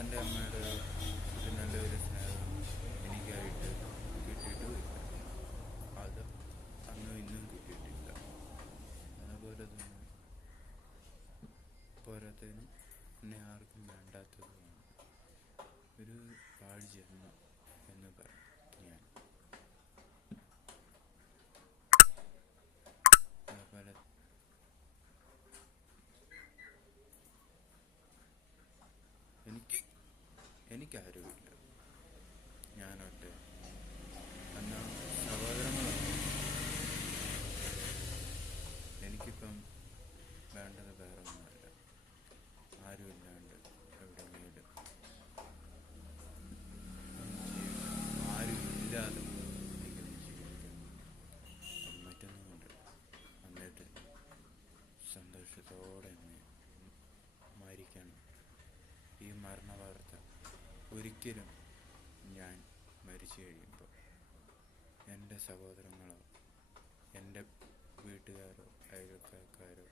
അപ്പൻ്റെ അമ്മയുടെ ഒരു നല്ലൊരു സ്നേഹം എനിക്കായിട്ട് കിട്ടിയിട്ടുമില്ല. അത് അന്നും ഇന്നും കിട്ടിയിട്ടില്ല. അതുപോലെ തന്നെ പോരാത്തതിന് എന്നെ ആർക്കും വേണ്ടാത്തതുമാണ്. ഒരു പാഴ്ജന്മം എന്ന് പറയും ഞാൻ. അതേപോലെ എനിക്കാരുമില്ല, ഞാനൊറ്റ. എന്നാൽ സഹോദരങ്ങളുണ്ട്. എനിക്കിപ്പം വേണ്ടത് വേറൊന്നുമല്ല. ആരുമില്ലാണ്ട് എവിടെയെങ്കിലും ആരുമില്ലാതെ എനിക്കൊന്ന് ജീവിക്കണം. മറ്റൊന്നുമുണ്ട്. എന്നിട്ട് സന്തോഷത്തോടെ മരിക്കണം. ഈ മരണ വാർത്ത ഒരിക്കലും ഞാൻ മരിച്ചു കഴിയുമ്പോൾ എൻ്റെ സഹോദരങ്ങളോ എൻ്റെ വീട്ടുകാരോ അയൽക്കാരോ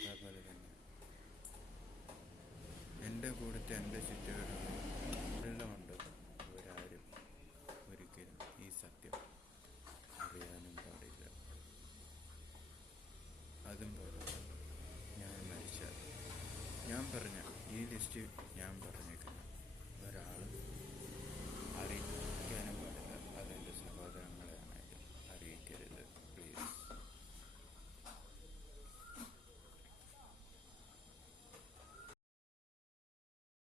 അതേപോലെ തന്നെ എൻ്റെ കൂടത്തെ എൻ്റെ ചുറ്റുപാടുകൾ എല്ലാം ഉണ്ട്. ഇവരാരും ഒരിക്കലും ഈ സത്യം അറിയാനും പാടില്ല. അതും പോലെ ഞാൻ മരിച്ചാൽ, ഞാൻ പറഞ്ഞ ഈ ലിസ്റ്റ് ഞാൻ പറഞ്ഞു